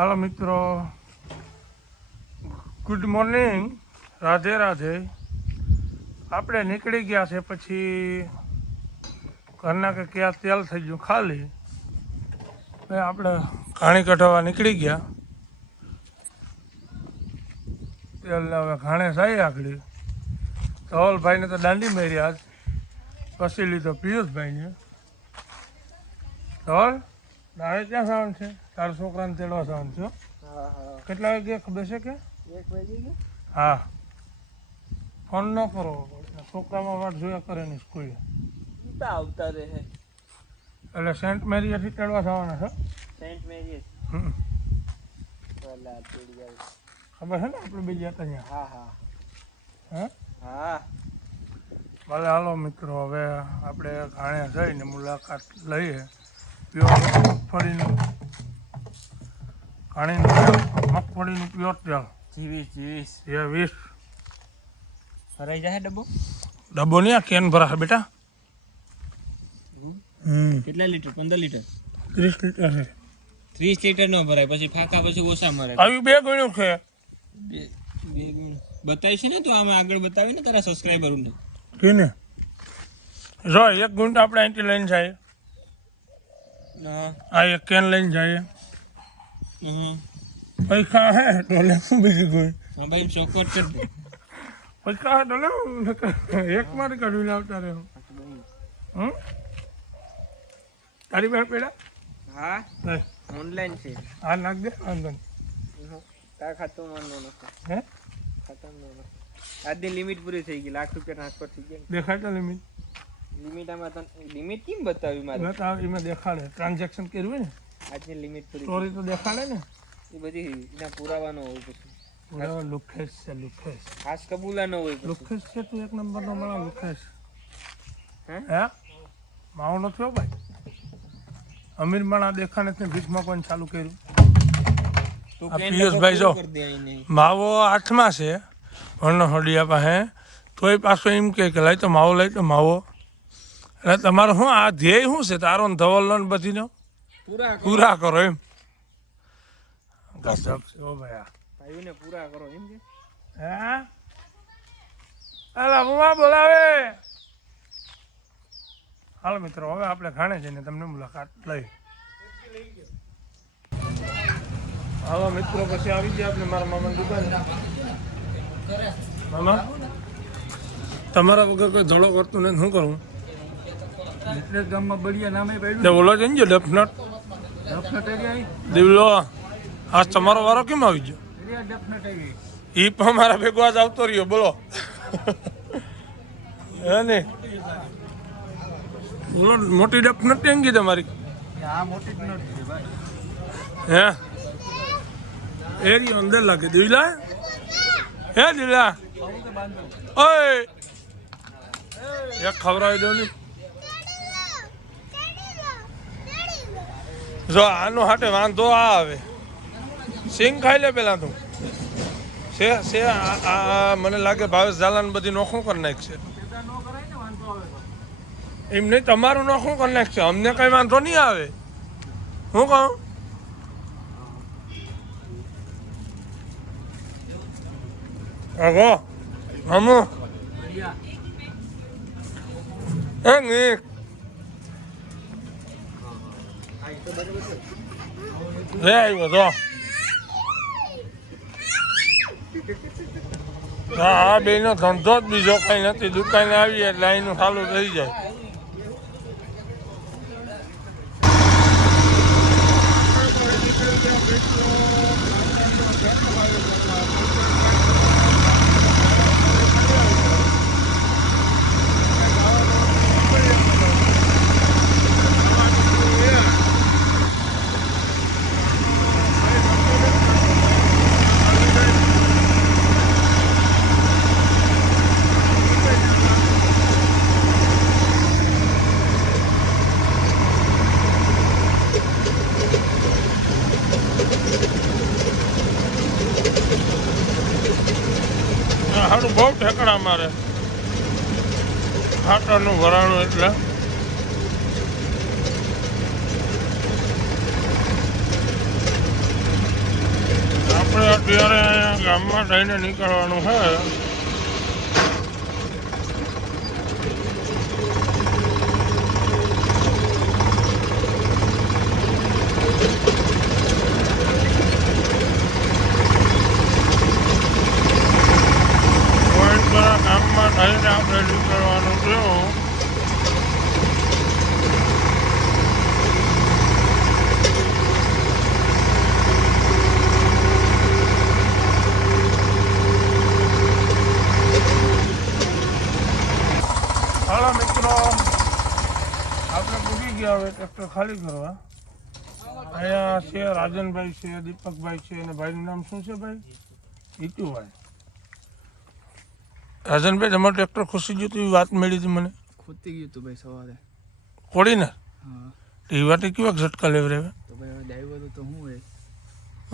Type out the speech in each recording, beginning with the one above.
હાલો મિત્રો, good morning, Radhe Radhe. આપણે નીકળી ગયા છે પછી ઘરના કે ક્યાં તેલ થઈ ગયું ખાલી, આપણે ઘાણી કઢાવવા નીકળી ગયા. તેલ હવે ઘાણે જાય આગળ. ધવલભાઈને તો દાંડી મારી આજ, પછી લીધો પિયુષભાઈને. ધવલ દાડે ક્યાં જવાનું છે? તારા છોકરાને તેડવા જવાનું છે. કેટલા વાગે ખબર છે કે? 1 વાગે. હા, ફોન ન કરો, છોકરામાં વાટ જોયા કરે ને સ્કૂલે આવતા રહે. એટલે સેન્ટ મેરીએથી તેડવા જવાના છે. સેન્ટ મેરીઝ ખબર છે ને આપણે બીજા ત્યાં? હા હા હે હા. ભલે હાલો મિત્રો, હવે આપણે ઘાણે જઈને મુલાકાત લઈએ. પ્યોર મગફળીનું ઘાણીનું મગફળીનું પ્યોર તેલ જીવીસ 20 ભરાઈ જાય ડબ્બો. ડબ્બો નહીં, આ કેન ભરાશે બેટા. કેટલા લીટર? 15 લીટર. 30 લીટર છે. 30 લીટર નો ભરાય, પછી ફાંકા પછી ઓછા મરે. આવી 2 ગણ્યું છે. બે બતાવી છે ને, તો આમાં આગળ બતાવી ને તારા સબસ્ક્રાઈબરોને. કીને જો 1 ગુંઠ આપણે અહીંથી લઈને જાય, આ 1 કેન લઈને જાય. પૈસા હે તો લે, બીજી કોઈ હા ભાઈ, ચોકવટ કર દે. પૈસા હે તો લે, એક મારી કાઢીને આવતા રહે. તારી પાસે પેડા? હા, નહીં, ઓનલાઈન છે. હા નાખ દે, વાંધો નહીં. તાર ખાતું માનનો નથી. હે ખાતું નથી. આજની લિમિટ પૂરી થઈ ગઈ. ₹1,00,000 ટ્રાન્સફર થઈ ગયા. દેખાય તો લિમિટ? લિમિટ આમાં તને લિમિટ કેમ બતાવી મારે? એમાં દેખાડે ટ્રાન્ઝેક્શન કર્યું હોય ને, આજની લિમિટ પૂરી. સ્ટોરી તો દેખાડે ને. એ બધી એના પુરાવાનો હોય પછી. પુરાવા લુખેશ છે, લુખેશ. ખાસ કબૂલા ન હોય પછી. લુખેશ છે, તું 1 નંબરનો મારા લુખેશ. હે માવો નથી હો ભાઈ. અમીર માણા દેખાને તે ભીખમાં કોઈ ચાલુ કર્યું. આ પિયુષભાઈ જો માવો હાથમાં છે, વણનો હડિયા પાસે, તોય પાછો એમ કે લઈ તો માવો, લઈ તો માવો. એટલે તમારો શું આ ધ્યેય શું છે તારો ને ધવલનો ને બધીનો? પૂરા કરો એમ. ગજબ છે ઓ ભાઈ. ભાઈઓને પૂરા કરો એમ કે. હે અલા બુમા બોલાવે. હાલો મિત્રો, હવે આપણે ઘાણે જઈને તમને મુલાકાત લઈ. હાલો મિત્રો, પછી આવી ગયા આપણે મારા મામાની દુકાન. મામા, તમારા વગર કોઈ ધડો કરતું નથી, શું કરું? એટલે ગામમાં બળિયા નામે પડ્યું. બોલો છે ને ડફનટ દીવલો, આજ તમારો વારો કેમ આવી ગયો? ડફનટ આવી. એ પણ મારા ભેગો આજ આવતો રહ્યો. બોલો હે ને, બોલો મોટી ડફનટ કેમ ગઈ તમારી? આ મોટી જ નથી ભાઈ. હે એરી અંદર લાગે. દીવલા હે દીવલા, ઓય એક ખવડાવી દો ને. જો આનો હાટે વાંધો આ આવે, સિંગ ખાઈ લે પેલા તું. છે આ મને લાગે ભાવેશ ઝાલાને બધી નોખું કરી નાખશે. એમ નહીં, તમારું નોખું કરી નાખશે, અમને કઈ વાંધો નહીં આવે. હું કહું આગો હમુ એ નહીં રે આવ્યો તો. આ બેનો ધંધો જ બીજો કઈ નથી. દુકાને આવીએ એટલે અહીંનું ચાલુ થઈ જાય. સારું બહુ ઠેકડા મારે ખાતરનું વરાણું એટલે. આપણે અત્યારે અહીંયા ગામમાં થઈને નીકળવાનું છે. પોઈન્ટપરા ગામમાં થઈને આપણે નીકળવાનું થયું. હાલો મિત્રો, આપણે પૂછી ગયા હવે ટ્રેક્ટર ખાલી કરવા. અહીંયા છે રાજનભાઈ છે, દીપકભાઈ છે અને ભાઈનું નામ શું છે ભાઈ? ઈટુભાઈ. રાજનભાઈ, તમારું ટ્રેક્ટર ખુશી ગયું હતું એ વાત મળી હતી મને. ખૂતી ગયું હતું ભાઈ સવારે. કોડીને હા એ વાતે કેવા ઝટકા લેવરે તો ભાઈ ડાઈવર તો હું હોય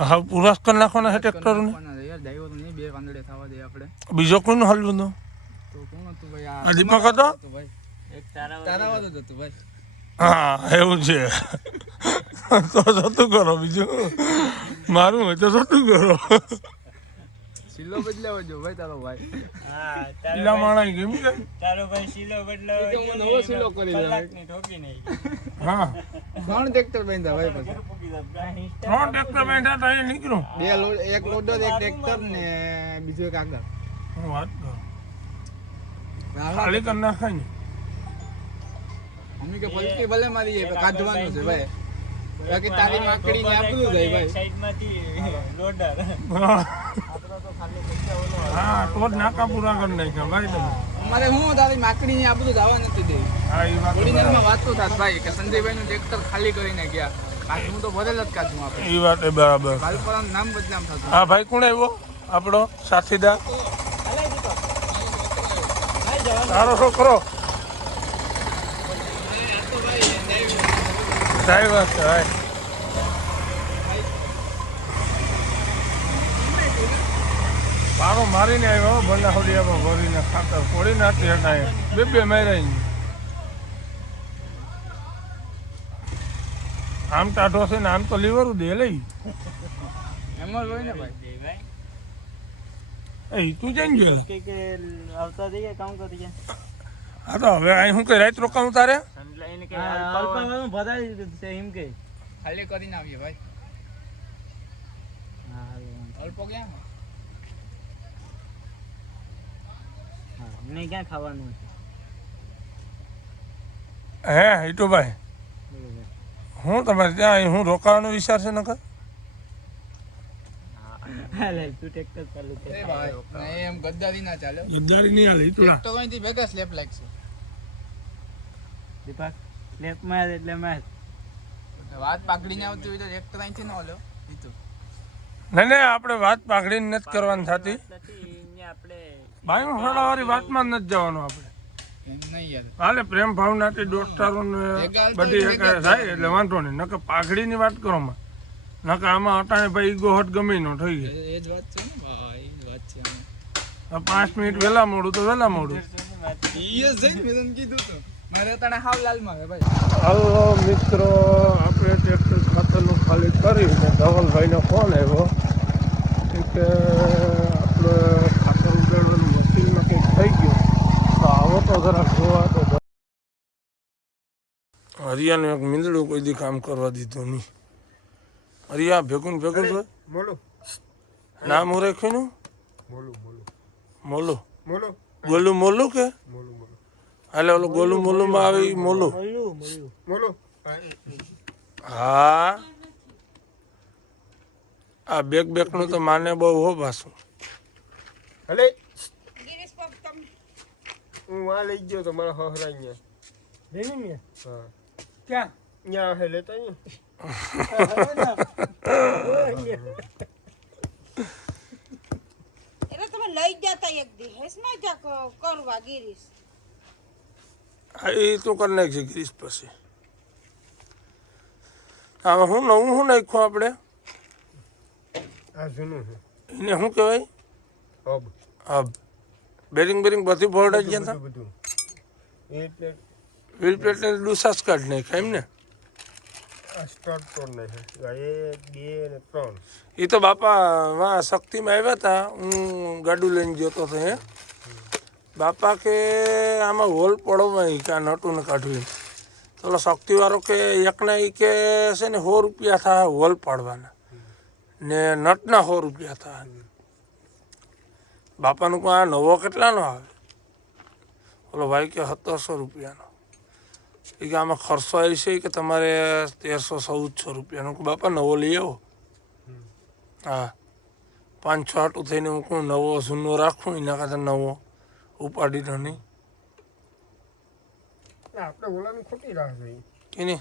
હા પૂરા કરી નાખવાના છે ટ્રેક્ટરોને. યાર ડાઈવર તો નહીં બે કાંદડે થવા દે આપણે. બીજો કોઈનું હાલ્યું હતું? તો કોણ હતું ભાઈ? આ દીપક હતો? ભાઈ એક તારાવાદ જ હતું ભાઈ. હા એવું છે. તો જતું કરો, બીજું મારું હોય તો જતું કરો. સિલો બદલાવો જો ભાઈ તારો ભાઈ. હા પેલા માણસ કેમ કે તારો ભાઈ શીલો બદલાવો કે હું નવો શીલો કરી દઉં. કલાકની ઠોકી નહીં હા 3 ટ્રેક્ટર બાંધ્યા ભાઈ પછી. 3 ટ્રેક્ટર બેઠા હતા એ નીકળ્યું. બે લોડ, એક લોડર, એક ટ્રેક્ટર ને બીજું એક આગળ. હું વાત કરું ખાલી કરી નાખાય ને. મમ્મી કે પલકી ભલે મારી જાય પણ કાઢવાનું છે ભાઈ. બાકી તારી માકડી ને આપલું જાય ભાઈ. સાઈડમાંથી લોડર હા તો જ નાકા પૂરા કરી નાખ્યા ભાઈ તમે. અમારે હું તારી માકડી ને આપલું જવા નથી દે. હા એ વાત ઓરિજિનલમાં વાત તો થાત ભાઈ કે સંજયભાઈ નું ટ્રેક્ટર ખાલી કરીને ગયા. બાકી હું તો ભરેલ જ કાઢું આપણે. એ વાત એ બરાબર. કાલપરાનું નામ બદનામ થતું. હા ભાઈ કોણ આવ્યો? આપણો સાથીદાર તારો છોકરો ડ્રાઈવર છે ભાઈ. પારો મારીને આવ્યો બનાવડિયામાં ભરીને ખાતર પોડી નાખી હટાય બે માર્યા. આમ ટાઢો છે ને આમ તો લીવરું દે લઈ. એમ જ હોય ને ભાઈ. એ તું જઈને ગયો? કે આવતા થઈ ગયા કામ કરી ગયા હા તો હવે અહીં શું કઈ રાત રોકાવું તારે? એને કે કલ્પાવાનું ભરાઈ દીધું છે એમ કે ખાલી કરીને આવીએ ભાઈ. અલ્પો ક્યાં? નહીં ક્યાં ખાવાનું હે હિટુભાઈ, હું તમારે ત્યાં હું રોકાવાનો વિચાર છે નકર? તું ટ્રેક્ટર ચાલુ એ ભાઈ નહીં એમ ગદ્દારી ના ચાલે. ગદ્દારી નહીં હાલે હિટુલા. ટ્રેક્ટર અહીંથી ભેગા સ્લેપ લાગશે. દીપક લેપ માર એટલે માર વાત પાકડીને આવતી હોય તો ટ્રેક્ટર અહીંથી ન ઓલો દીધું. નહીં નહીં આપણે વાત પાઘડીને નથી કરવાની થતી. આપણે બાયું ફળાવાળી વાતમાં નથી જવાનું આપણે. નહીં યાર હાલે પ્રેમ ભાવનાથી દોસ્તારો ને બધી એકારે થાય એટલે વાંધો નહીં. નકર પાઘડીની વાત કરો માં, નકર આમાં અટાણે ભાઈ ઈગો હટ ગમે નો થઈ ગયો. એ જ વાત છે ને ભાઈ, એ જ વાત છે. 5 મિનિટ વહેલા મોડું તો વહેલા મોડું. યસ જઈને મેં તને કીધું તો મારે તને હાવ લાલમાં હે ભાઈ. હાલો મિત્રો, આપણે ટ્રેક્ટર ખાતરનું ખાલી કરી ધવલભાઈનો ફોન આવ્યો કે આપણે ખાતર ઉડાડવાનું મશીનમાં કંઈક થઈ ગયું તો આવો તો જરાક જોવા. તો હરિયાનું એક મીંદડું કોઈ દી કામ કરવા દીધું નહીં. હરિયા ભેગું ને ભેગું છે. નામ હું રાખ્યું? મોલું. ગોલું મોલું કે હાલે ઓલું ગોલું મોલું માં આવે ઈ મોલું. હા આ બેક નું તો માને બહુ હો પાછું. હલે હું આ લઈ ગયો તો મારા હહરા અહીંયા. હા ક્યાં ત્યાં હે લેતા ને. એટલે તમે લઈ જતા એક દિવસ માં જા કરવા ગીરીશ. એ તું કરી નાખશે ગ્રીસ પછી. આમાં હું નવું શું નાખ્યું આપણે? આ જૂનું છે. એને શું કહેવાય? Hub hub. બેરિંગ બધી ફોલ્ડાઈ ગયા હતા. બધું એટલે વ્હીલ પ્લેટને ડુસાસ કાઢી નાખ્યા એમ ને? આ સ્ટાર્ટ તો નહીં. 1 2 ને 3 એ તો બાપા વાં શક્તિમાં આવ્યા હતા, હું ગાડું લઈને ગયો તો હે બાપા કે આમાં હોલ પડવા કે આ નટું ને કાઢવી તો ઓલો શક્તિવાળો કે એકના એ કે છે ને 100 રૂપિયા થાય હોલ પાડવાના ને નટના 100 રૂપિયા થાય. બાપાનું કોઈ આ નવો કેટલાનો આવે? ઓલો ભાઈ કે 1700 રૂપિયાનો. એ કે આમાં ખર્ચો આવી છે કે તમારે 1300-1400 રૂપિયાનો. બાપા નવો લઈ આવો. હા 5-6 આટું થઈને હું કોઈ નવો જૂનો રાખું એના કરતાં નવો ઉપાડીનો નહીં. આપણે ઓલાની ખોટી રાહ જોઈ. કેની?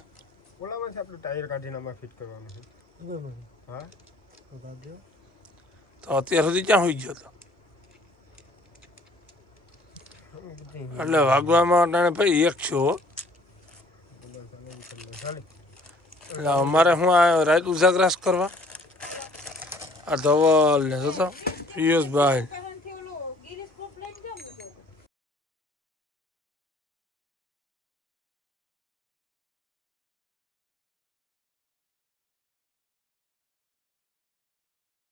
ઓલામાંથી આપણે ટાયર કાઢીને આમાં ફિટ કરવાનું છે. હા તો અત્યાર સુધી ક્યાં હોઈ ગયો હતો? એટલે વાગવામાં અટાણે ભાઈ 1 છો. એટલે અમારે શું આ રાત ઉજાગરાસ કરવા આ ધવલ ને જોતો પિયુષભાઈ